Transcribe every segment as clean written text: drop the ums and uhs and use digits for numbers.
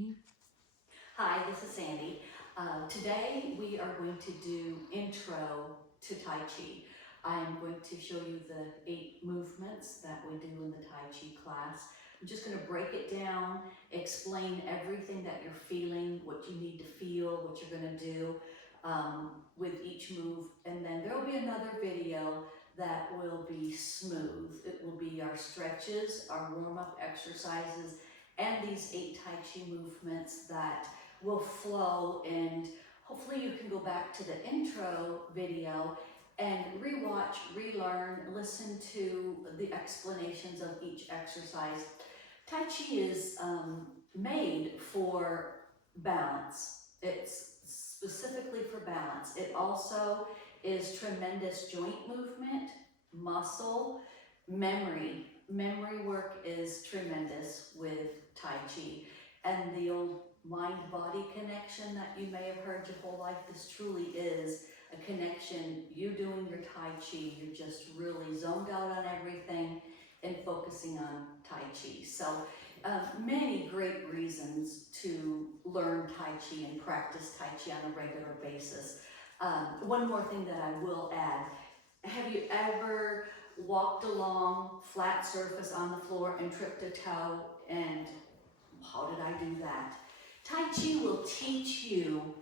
Sandy. Hi, this is Sandy. Today we are going to do intro to Tai Chi. I'm going to show you the 8 movements that we do in the Tai Chi class. I'm just going to break it down, explain everything that you're feeling, what you need to feel, what you're going to do with each move, and then there will be another video that will be smooth. It will be our stretches, our warm-up exercises, and these 8 Tai Chi movements that will flow, and hopefully you can go back to the intro video and rewatch, relearn, listen to the explanations of each exercise. Tai Chi is made for balance. It's specifically for balance. It also is tremendous joint movement, muscle, memory. Memory work is tremendous with Tai Chi. And the old mind-body connection that you may have heard your whole life, this truly is a connection. You doing your Tai Chi, you're just really zoned out on everything and focusing on Tai Chi. So many great reasons to learn Tai Chi and practice Tai Chi on a regular basis. One more thing that I will add, have you ever walked along flat surface on the floor and tripped a toe, and how did I do that? Tai Chi will teach you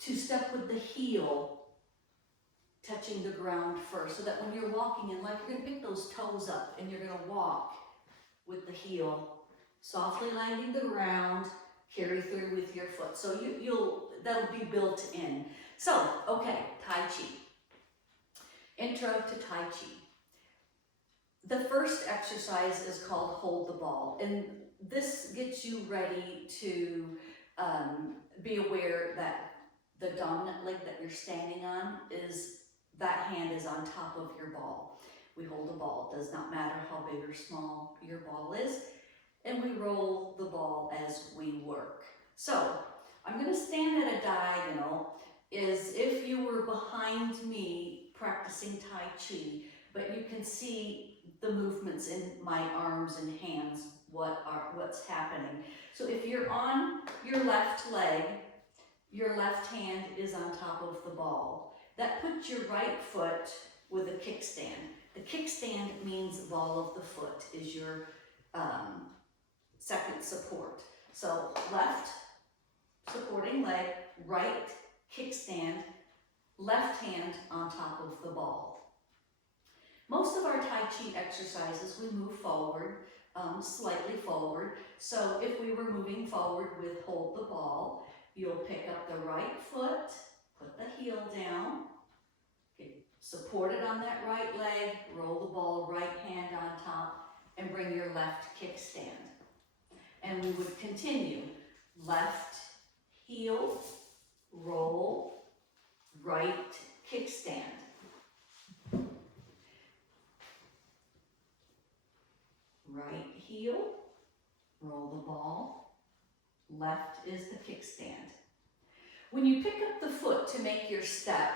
to step with the heel touching the ground first, so that when you're walking in life, you're going to pick those toes up and you're going to walk with the heel softly landing the ground, carry through with your foot. So that'll be built in. So, okay, Tai Chi. Intro to Tai Chi. The first exercise is called Hold the Ball, and this gets you ready to be aware that the dominant leg that you're standing on that hand is on top of your ball. We hold the ball. It does not matter how big or small your ball is, and we roll the ball as we work. So I'm going to stand at a diagonal as if you were behind me practicing Tai Chi, but you can see the movements in my arms and hands, what's happening. So if you're on your left leg, your left hand is on top of the ball. That puts your right foot with a kickstand. The kickstand means ball of the foot is your second support. So left supporting leg, right kickstand, left hand on top of the ball. Most of our Tai Chi exercises, we move forward, slightly forward. So if we were moving forward with hold the ball, you'll pick up the right foot, put the heel down, get supported on that right leg, roll the ball, right hand on top, and bring your left kickstand. And we would continue. Left heel, roll, right kickstand. Right heel, roll the ball, left is the kickstand. When you pick up the foot to make your step,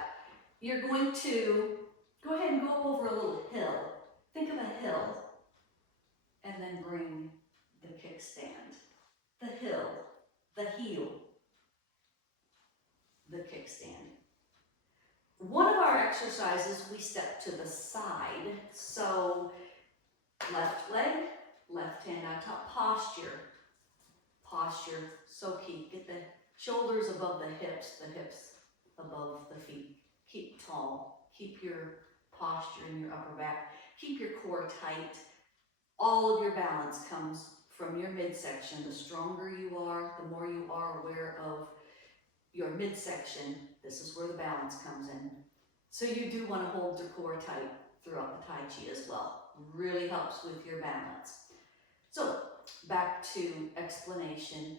you're going to go ahead and go up over a little hill. Think of a hill, and then bring the kickstand. The hill, the heel, the kickstand. One of our exercises, we step to the side. So left leg, left hand on top, posture. Posture, so key. Get the shoulders above the hips above the feet. Keep tall, keep your posture in your upper back, keep your core tight. All of your balance comes from your midsection. The stronger you are, the more you are aware of your midsection, this is where the balance comes in. So you do want to hold your core tight throughout the Tai Chi as well. Really helps with your balance. So back to explanation.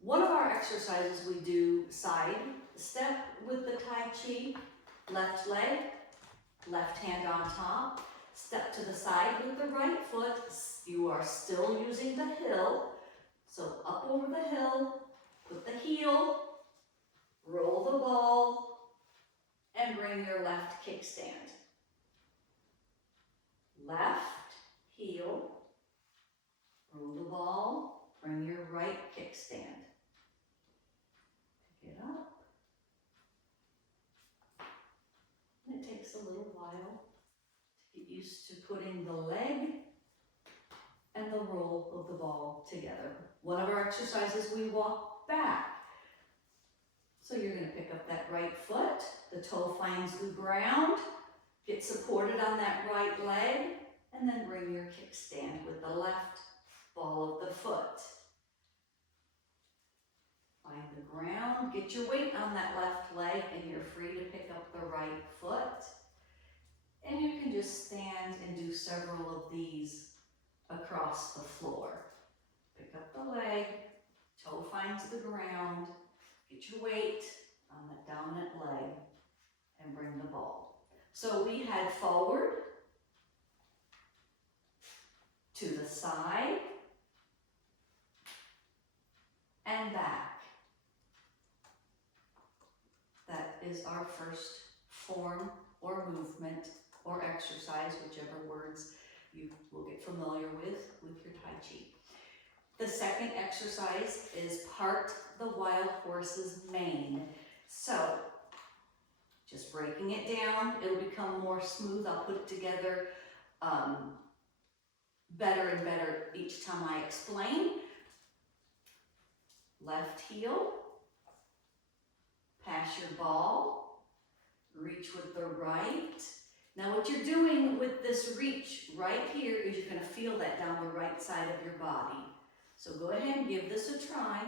One of our exercises, we do side step with the Tai Chi. Left leg, left hand on top. Step to the side with the right foot. You are still using the hill. So up over the hill, put the heel, roll the ball, and bring your left kickstand. Left heel, roll the ball, bring your right kickstand. a little while to get used to putting the leg and the roll of the ball together. One of our exercises, we walk back. So you're going to pick up that right foot, the toe finds the ground, get supported on that right leg, and then bring your kickstand with the left ball of the foot. Find the ground, get your weight on that left leg, and you're free to pick up the right foot. And you can just stand and do several of these across the floor. Pick up the leg, toe finds the ground, get your weight on the dominant leg, and bring the ball. So we head forward, to the side, and back. That is our first form or movement or exercise, whichever words you will get familiar with your Tai Chi. The second exercise is part the wild horse's mane. So, just breaking it down, it'll become more smooth. I'll put it together better and better each time I explain. Left heel, pass your ball, reach with the right. Now what you're doing with this reach right here is you're going to feel that down the right side of your body. So go ahead and give this a try.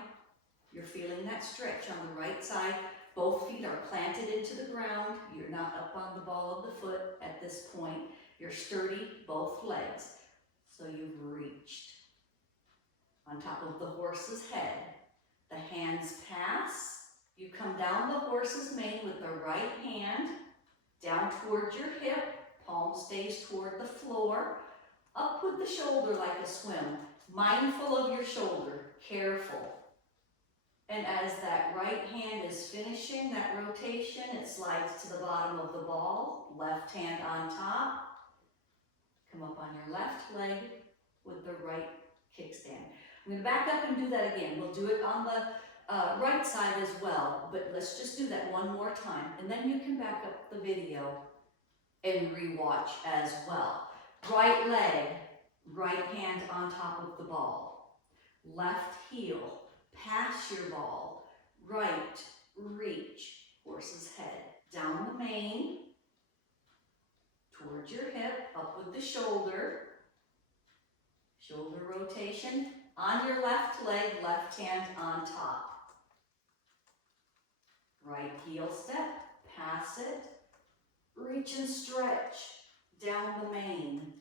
You're feeling that stretch on the right side. Both feet are planted into the ground. You're not up on the ball of the foot at this point. You're sturdy, both legs. So you've reached. On top of the horse's head, the hands pass. You come down the horse's mane with the right hand, down towards your hip, palm stays toward the floor, up with the shoulder like a swim, mindful of your shoulder, careful. And as that right hand is finishing that rotation, it slides to the bottom of the ball, left hand on top, come up on your left leg with the right kickstand. I'm going to back up and do that again. We'll do it on the right side as well, but let's just do that one more time, and then you can back up the video and re-watch as well. Right leg, right hand on top of the ball. Left heel, pass your ball. Right, reach, horse's head. Down the mane, towards your hip, up with the shoulder. Shoulder rotation. On your left leg, left hand on top. Right heel step, pass it, reach and stretch down the mane.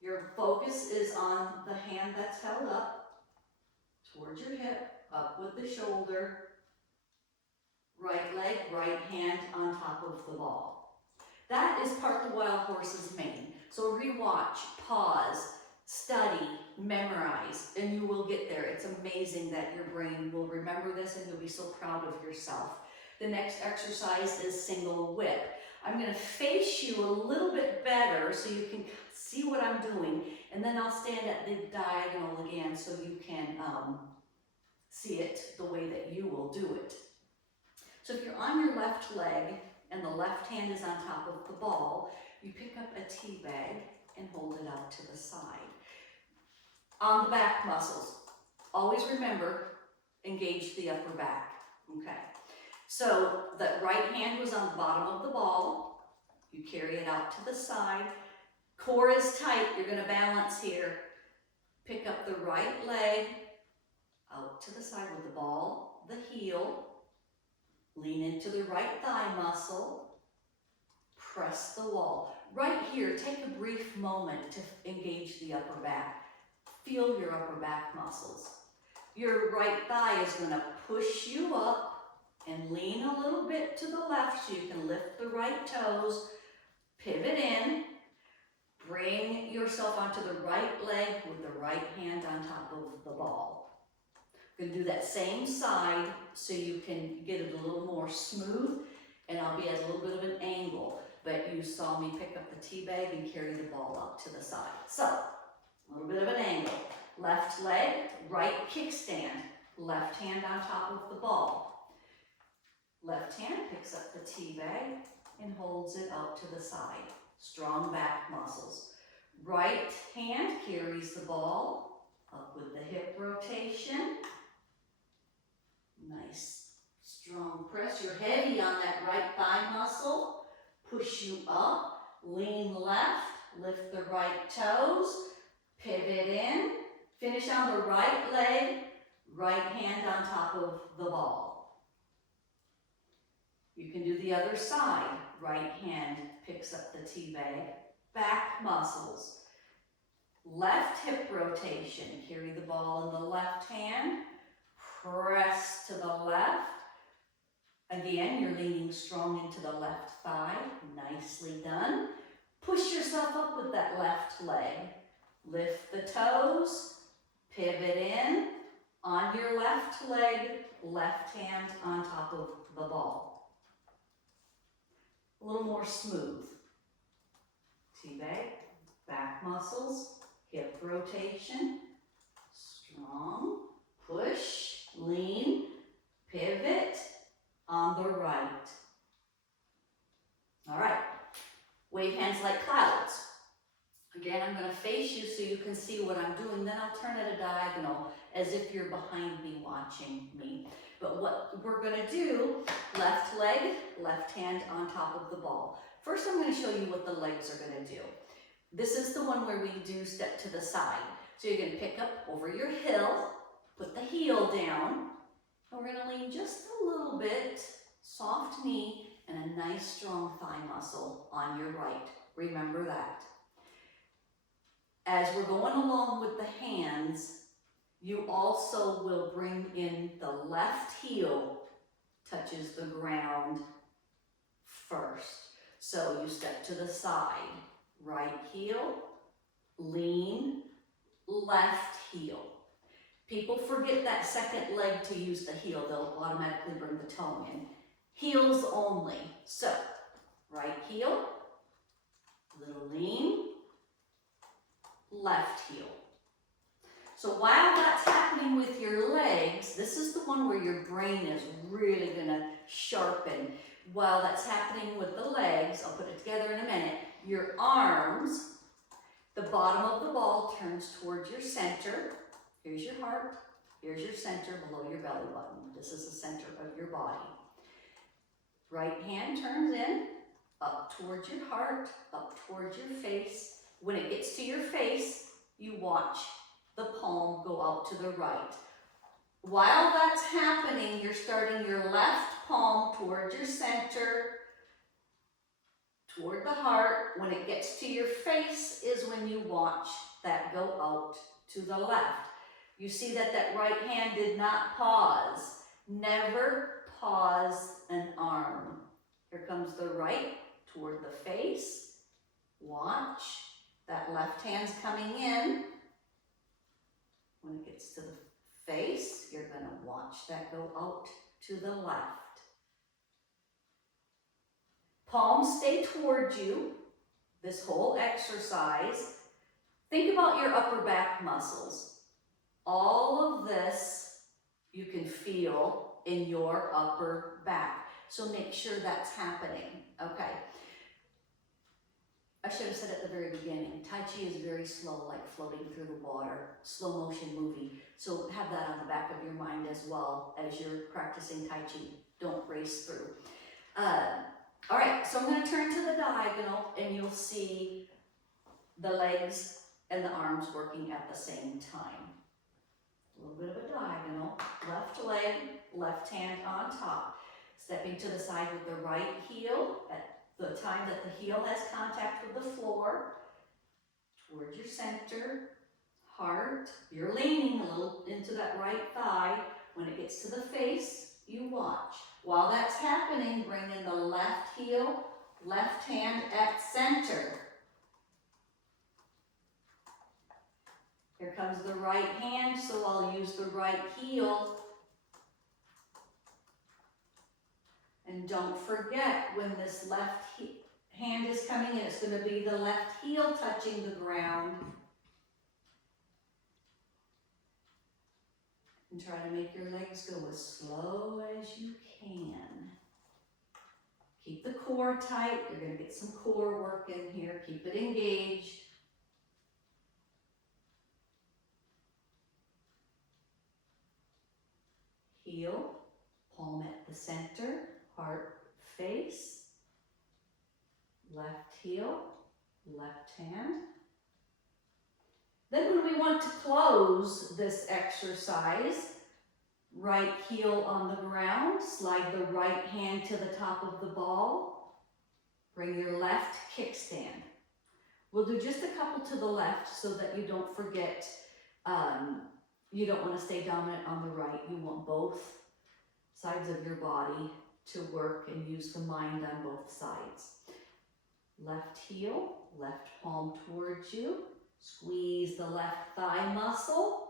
Your focus is on the hand that's held up, towards your hip, up with the shoulder. Right leg, right hand on top of the ball. That is part of the wild horse's mane. So rewatch, pause, study, memorize, and you will get there. It's amazing that your brain will remember this and you'll be so proud of yourself. The next exercise is single whip. I'm going to face you a little bit better so you can see what I'm doing, and then I'll stand at the diagonal again so you can see it the way that you will do it. So if you're on your left leg and the left hand is on top of the ball, you pick up a tea bag and hold it out to the side. On the back muscles, always remember, engage the upper back, okay? So the right hand was on the bottom of the ball. You carry it out to the side. Core is tight, you're gonna balance here. Pick up the right leg, out to the side with the ball, the heel. Lean into the right thigh muscle. Press the wall. Right here, take a brief moment to engage the upper back. Feel your upper back muscles. Your right thigh is gonna push you up and lean a little bit to the left so you can lift the right toes, pivot in, bring yourself onto the right leg with the right hand on top of the ball. We're going to do that same side so you can get it a little more smooth, and I'll be at a little bit of an angle, but you saw me pick up the tea bag and carry the ball up to the side. So, a little bit of an angle. Left leg, right kickstand, left hand on top of the ball. Left hand picks up the tea bag, and holds it out to the side. Strong back muscles. Right hand carries the ball up with the hip rotation. Nice, strong press. You're heavy on that right thigh muscle. Push you up. Lean left. Lift the right toes. Pivot in. Finish on the right leg. Right hand on top of the ball. You can do the other side. Right hand picks up the tea bag. Back muscles. Left hip rotation. Carry the ball in the left hand. Press to the left. Again, you're leaning strong into the left thigh. Nicely done. Push yourself up with that left leg. Lift the toes. Pivot in. On your left leg, left hand on top of the ball. A little more smooth. Tea bag, back muscles, hip rotation, strong, push, lean, pivot, on the right. All right, wave hands like clouds. Again, I'm going to face you so you can see what I'm doing. Then I'll turn it a diagonal as if you're behind me watching me. But what we're going to do, left leg, left hand on top of the ball. First, I'm going to show you what the legs are going to do. This is the one where we do step to the side. So you're going to pick up over your heel, put the heel down, and we're going to lean just a little bit, soft knee, and a nice strong thigh muscle on your right. Remember that. As we're going along with the hands, you also will bring in the left heel touches the ground first. So you step to the side, right heel, lean, left heel. People forget that second leg to use the heel. They'll automatically bring the toe in. Heels only. So, right heel, little lean, left heel. So while that's happening with your legs, this is the one where your brain is really gonna sharpen. While that's happening with the legs, I'll put it together in a minute, your arms, the bottom of the ball turns towards your center. Here's your heart, here's your center below your belly button. This is the center of your body. Right hand turns in, up towards your heart, up towards your face. When it gets to your face, you watch the palm go out to the right. While that's happening, you're starting your left palm towards your center, toward the heart. When it gets to your face is when you watch that go out to the left. You see that that right hand did not pause. Never pause an arm. Here comes the right toward the face. Watch. That left hand's coming in. When it gets to the face, you're going to watch that go out to the left. Palms stay towards you this whole exercise. Think about your upper back muscles. All of this you can feel in your upper back. So make sure that's happening. Okay. I should have said at the very beginning, Tai Chi is very slow, like floating through the water, slow motion movie. So have that on the back of your mind as well as you're practicing Tai Chi. Don't race through. All right, so I'm going to turn to the diagonal and you'll see the legs and the arms working at the same time. A little bit of a diagonal, left leg, left hand on top. Stepping to the side with the right heel at the time that the heel has contact with the floor, towards your center, heart. You're leaning a little into that right thigh. When it gets to the face, you watch. While that's happening, bring in the left heel, left hand at center. Here comes the right hand, so I'll use the right heel. And don't forget, when this left hand is coming in, it's going to be the left heel touching the ground. And try to make your legs go as slow as you can. Keep the core tight. You're going to get some core work in here. Keep it engaged. Heel, palm at the center, heart face, left heel, left hand. Then when we want to close this exercise, right heel on the ground, slide the right hand to the top of the ball, bring your left kickstand. We'll do just a couple to the left so that you don't forget, you don't want to stay dominant on the right. You want both sides of your body to work and use the mind on both sides. Left heel, left palm towards you. Squeeze the left thigh muscle.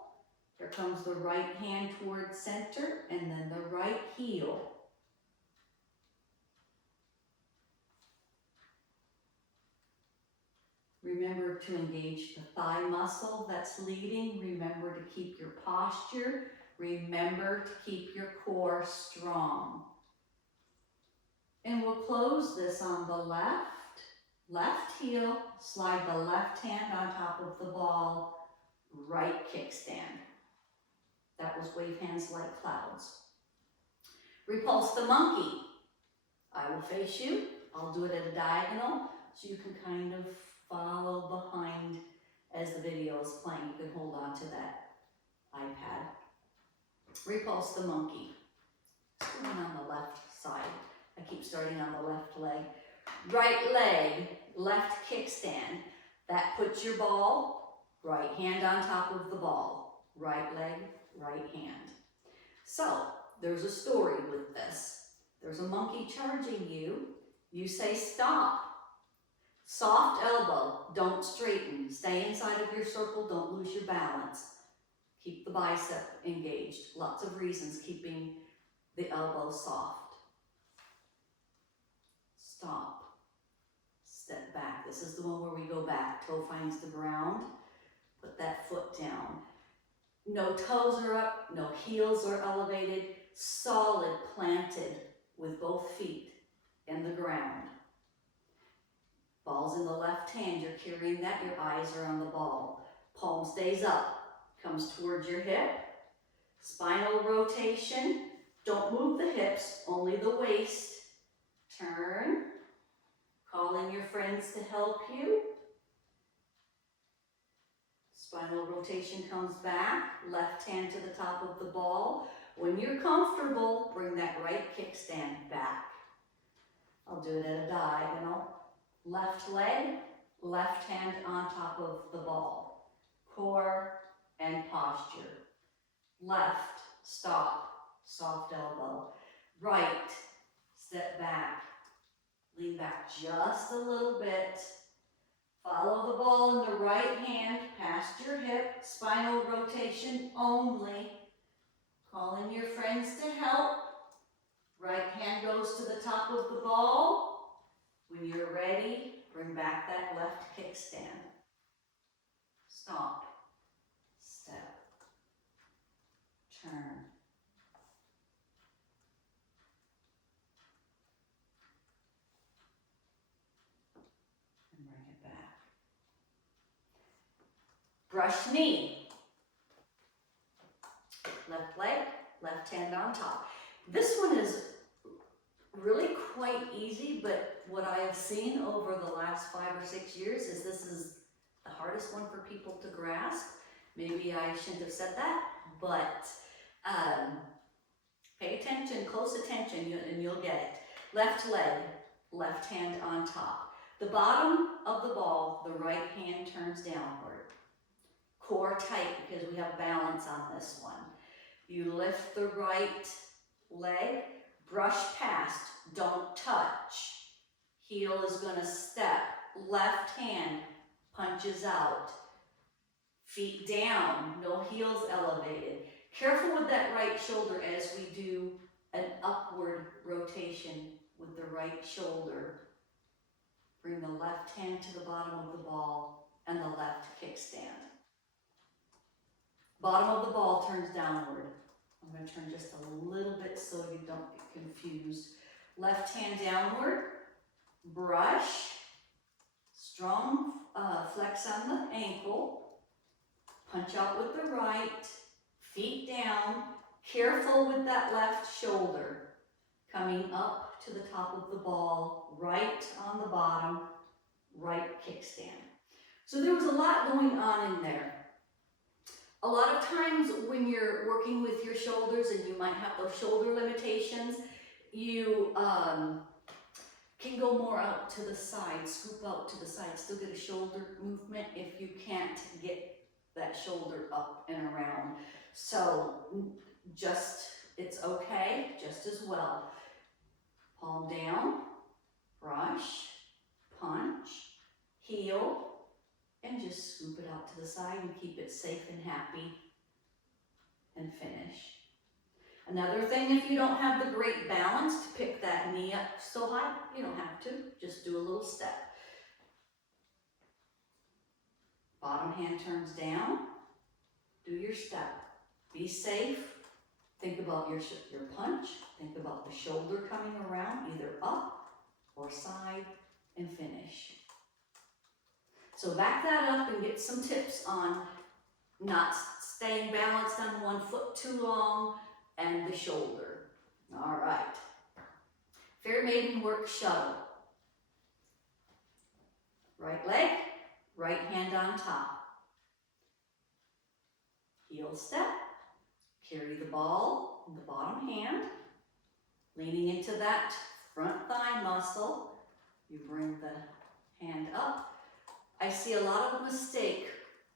Here comes the right hand towards center and then the right heel. Remember to engage the thigh muscle that's leading. Remember to keep your posture. Remember to keep your core strong. And we'll close this on the left. Left heel, slide the left hand on top of the ball, right kickstand. That was wave hands like clouds. Repulse the monkey. I will face you. I'll do it at a diagonal so you can kind of follow behind as the video is playing. You can hold on to that iPad. Repulse the monkey. Starting on the left side. I keep starting on the left leg. Right leg, left kickstand. That puts your ball, right hand on top of the ball. Right leg, right hand. So, there's a story with this. There's a monkey charging you. You say stop. Soft elbow, don't straighten. Stay inside of your circle, don't lose your balance. Keep the bicep engaged. Lots of reasons keeping the elbow soft. Stop. Step back. This is the one where we go back. Toe finds the ground. Put that foot down. No toes are up, no heels are elevated. Solid planted with both feet in the ground. Ball's in the left hand. You're carrying that. Your eyes are on the ball. Palm stays up. Comes towards your hip. Spinal rotation. Don't move the hips, only the waist. Turn. Calling your friends to help you. Spinal rotation comes back. Left hand to the top of the ball. When you're comfortable, bring that right kickstand back. I'll do it at a diagonal. Left leg, left hand on top of the ball. Core and posture. Left, stop, soft elbow. Right, step back. Lean back just a little bit. Follow the ball in the right hand, past your hip, spinal rotation only. Calling your friends to help. Right hand goes to the top of the ball. When you're ready, bring back that left kickstand. Stop. Step. Turn. And bring it back. Brush knee. Left leg, left hand on top. This one is really quite easy, but what I have seen over the last 5 or 6 years is this is the hardest one for people to grasp. Maybe I shouldn't have said that, but pay attention, close attention, and you'll get it. Left leg, left hand on top. The bottom of the ball, the right hand turns downward. Core tight because we have balance on this one. You lift the right leg, brush past, don't touch. Heel is going to step. Left hand punches out. Feet down, no heels elevated. Careful with that right shoulder as we do an upward rotation with the right shoulder. Bring the left hand to the bottom of the ball and the left kickstand. Bottom of the ball turns downward. I'm going to turn just a little bit so you don't get confused. Left hand downward, brush, strong flex on the ankle, punch out with the right, feet down, careful with that left shoulder, coming up to the top of the ball, right on the bottom, right kickstand. So there was a lot going on in there. A lot of times when you're working with your shoulders and you might have those shoulder limitations, you can go more out to the side, scoop out to the side, still get a shoulder movement if you can't get that shoulder up and around. So it's okay, just as well. Palm down, brush, punch, heel, and just scoop it out to the side and keep it safe and happy and finish. Another thing, if you don't have the great balance to pick that knee up so high, you don't have to, just do a little step. Bottom hand turns down, do your step. Be safe, think about your punch, think about the shoulder coming around, either up or side, and finish. So back that up and get some tips on not staying balanced on one foot too long and the shoulder. All right. Fair maiden work shuttle. Right leg, right hand on top. Heel step, carry the ball in the bottom hand, leaning into that front thigh muscle. You bring the hand up. I see a lot of mistake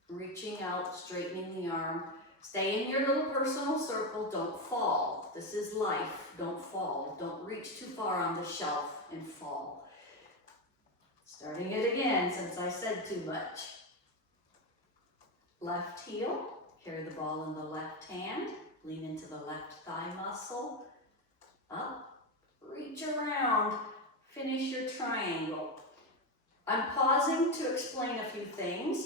reaching out, straightening the arm. Stay in your little personal circle, don't fall. This is life, don't fall. Don't reach too far on the shelf and fall. Starting it again since I said too much. Left heel, carry the ball in the left hand, lean into the left thigh muscle, up, reach around, finish your triangle. I'm pausing to explain a few things.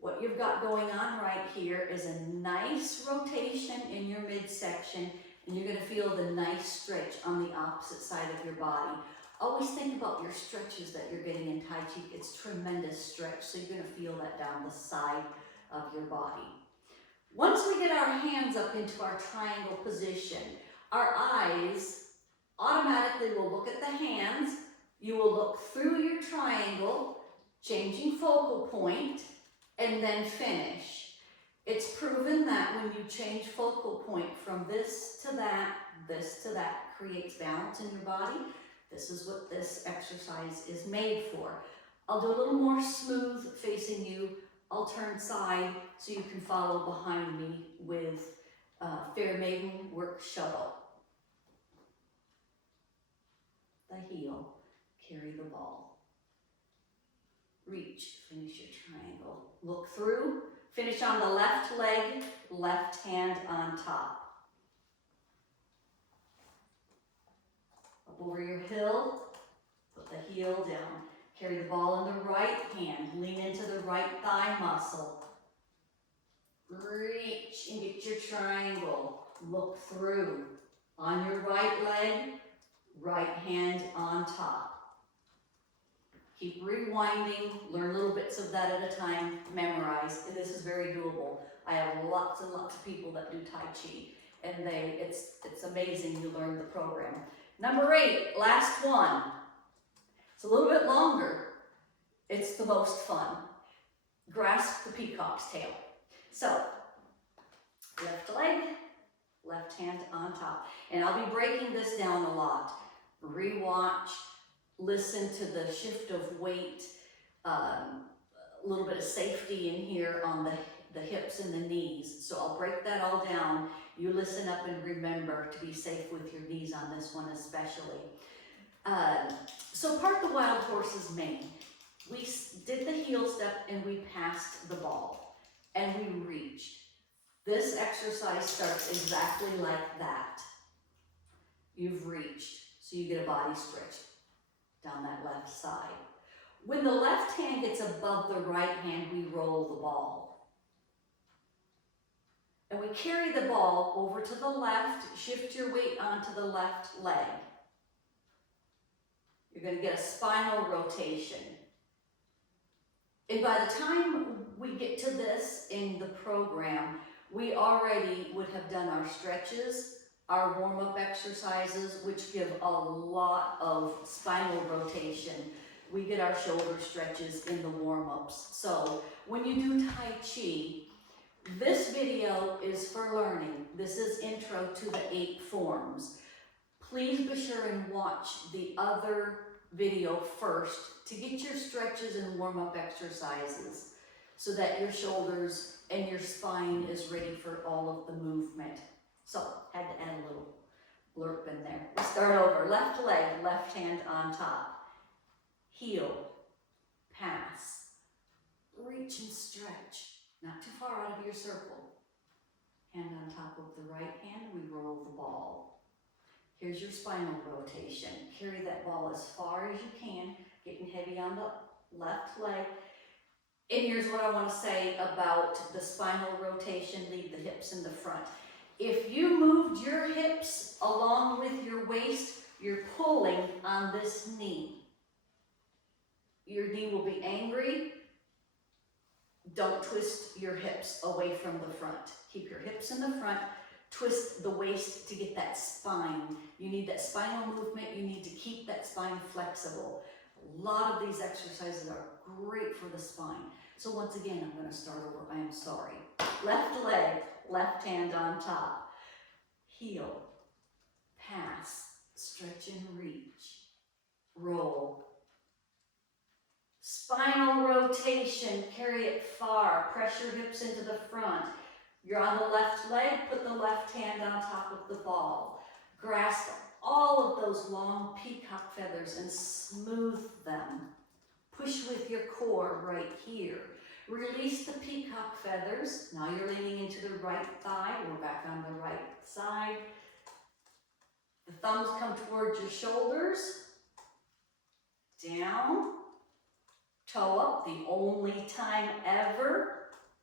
What you've got going on right here is a nice rotation in your midsection, and you're going to feel the nice stretch on the opposite side of your body. Always think about your stretches that you're getting in Tai Chi. It's tremendous stretch, so you're going to feel that down the side of your body. Once we get our hands up into our triangle position, our eyes automatically will look at the hands. You will look through your triangle, changing focal point, and then finish. It's proven that when you change focal point from this to that creates balance in your body. This is what this exercise is made for. I'll do a little more smooth facing you. I'll turn side so you can follow behind me with Fair Maiden Work Shuttle. The heel, carry the ball. Reach, finish your triangle. Look through, finish on the left leg, left hand on top. Up over your heel, put the heel down. Carry the ball in the right hand, lean into the right thigh muscle. Reach and get your triangle. Look through. On your right leg, right hand on top. Keep rewinding, learn little bits of that at a time, memorize, and this is very doable. I have lots and lots of people that do Tai Chi, and it's amazing you learn the program. Number 8, last one. It's a little bit longer. It's the most fun. Grasp the peacock's tail. So, left leg, left hand on top. And I'll be breaking this down a lot. Rewatch, listen to the shift of weight, a little bit of safety in here on the hips and the knees. So I'll break that all down. You listen up and remember to be safe with your knees on this one especially. So part the wild horse's mane. We did the heel step and we passed the ball and we reached. This exercise starts exactly like that. You've reached, so you get a body stretch down that left side. When the left hand gets above the right hand, we roll the ball. And we carry the ball over to the left, shift your weight onto the left leg. You're going to get a spinal rotation. And by the time we get to this in the program, we already would have done our stretches, our warm-up exercises, which give a lot of spinal rotation. We get our shoulder stretches in the warm-ups. So when you do Tai Chi, this video is for learning. This is intro to the 8 forms. Please be sure and watch the other video first to get your stretches and warm-up exercises so that your shoulders and your spine is ready for all of the movement. So, had to add a little blurb in there. We start over. Left leg, left hand on top. Heel, pass, reach and stretch. Not too far out of your circle. Hand on top of the right hand, we roll the ball. Here's your spinal rotation. Carry that ball as far as you can, getting heavy on the left leg. And here's what I want to say about the spinal rotation, leave the hips in the front. If you moved your hips along with your waist, you're pulling on this knee. Your knee will be angry. Don't twist your hips away from the front. Keep your hips in the front. Twist the waist to get that spine. You need that spinal movement. You need to keep that spine flexible. A lot of these exercises are great for the spine. So once again, I'm going to start over. I am sorry. Left leg, left hand on top. Heel, pass, stretch and reach. Roll. Spinal rotation, carry it far. Press your hips into the front. You're on the left leg, put the left hand on top of the ball. Grasp all of those long peacock feathers and smooth them. Push with your core right here. Release the peacock feathers. Now you're leaning into the right thigh. We're back on the right side. The thumbs come towards your shoulders. Down. Toe up, the only time ever.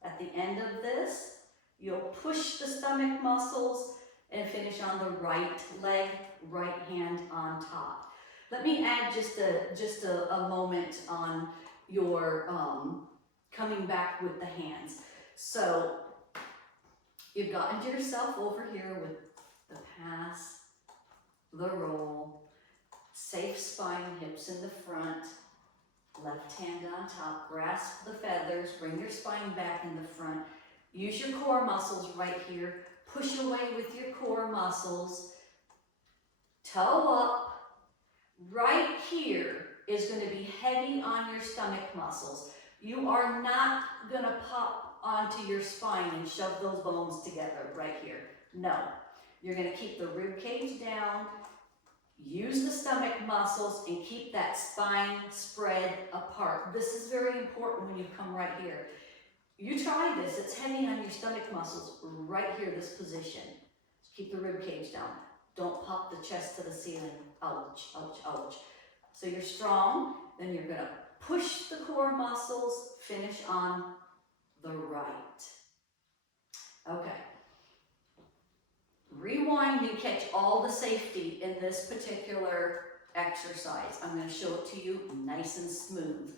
At the end of this, you'll push the stomach muscles and finish on the right leg, right hand on top. Let me add just a moment on your coming back with the hands. So you've gotten to yourself over here with the pass, the roll, safe spine, hips in the front, left hand on top, grasp the feathers, bring your spine back in the front. Use your core muscles right here. Push away with your core muscles. Toe up. Right here is going to be heavy on your stomach muscles. You are not going to pop onto your spine and shove those bones together right here. No. You're going to keep the rib cage down. Use the stomach muscles and keep that spine spread apart. This is very important when you come right here. You try this, it's heavy on your stomach muscles right here, this position. Keep the rib cage down. Don't pop the chest to the ceiling. Ouch, ouch, ouch. So you're strong, then you're gonna push the core muscles, finish on the right. Okay. Rewind and catch all the safety in this particular exercise. I'm going to show it to you nice and smooth.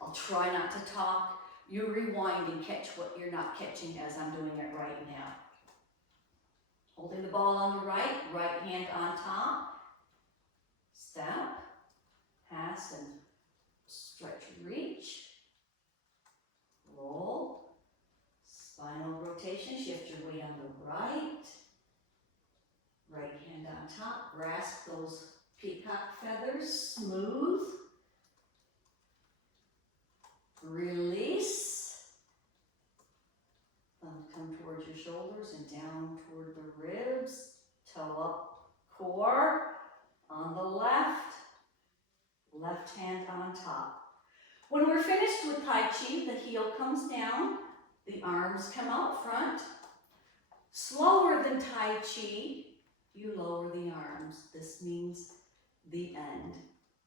I'll try not to talk. You rewind and catch what you're not catching as I'm doing it right now. Holding the ball on the right, right hand on top. Step, pass and stretch, reach. Roll. Spinal rotation, shift your weight on the right. Right hand on top, grasp those peacock feathers, smooth. Release. Thumb come towards your shoulders and down toward the ribs. Toe up, core. On the left, left hand on top. When we're finished with Tai Chi, the heel comes down, the arms come out front. Slower than Tai Chi, you lower the arms. This means the end.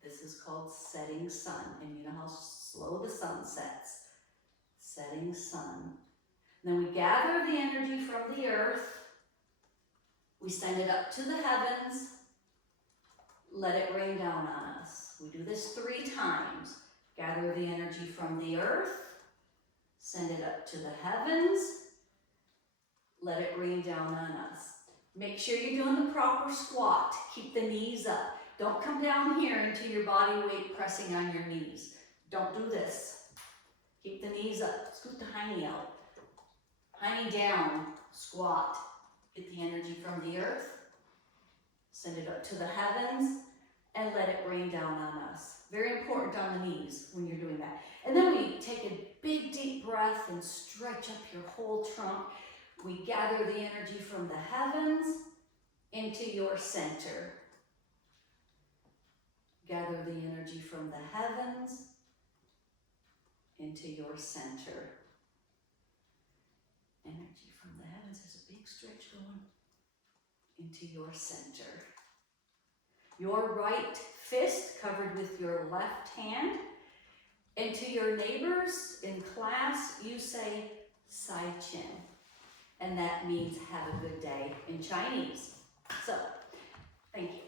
This is called setting sun. And you know how slow the sun sets. Setting sun. Then we gather the energy from the earth. We send it up to the heavens. Let it rain down on us. We do this 3 times. Gather the energy from the earth, send it up to the heavens, let it rain down on us. Make sure you're doing the proper squat. Keep the knees up. Don't come down here into your body weight pressing on your knees. Don't do this. Keep the knees up. Scoot the hiney out. Hiney down. Squat. Get the energy from the earth. Send it up to the heavens and let it rain down on us. Very important on the knees when you're doing that. And then we take a big deep breath and stretch up your whole trunk. We gather the energy from the heavens into your center. Gather the energy from the heavens into your center. Energy from the heavens. There's a big stretch going into your center. Your right fist covered with your left hand. And to your neighbors in class, you say Sai Chin. And that means have a good day in Chinese. So, thank you.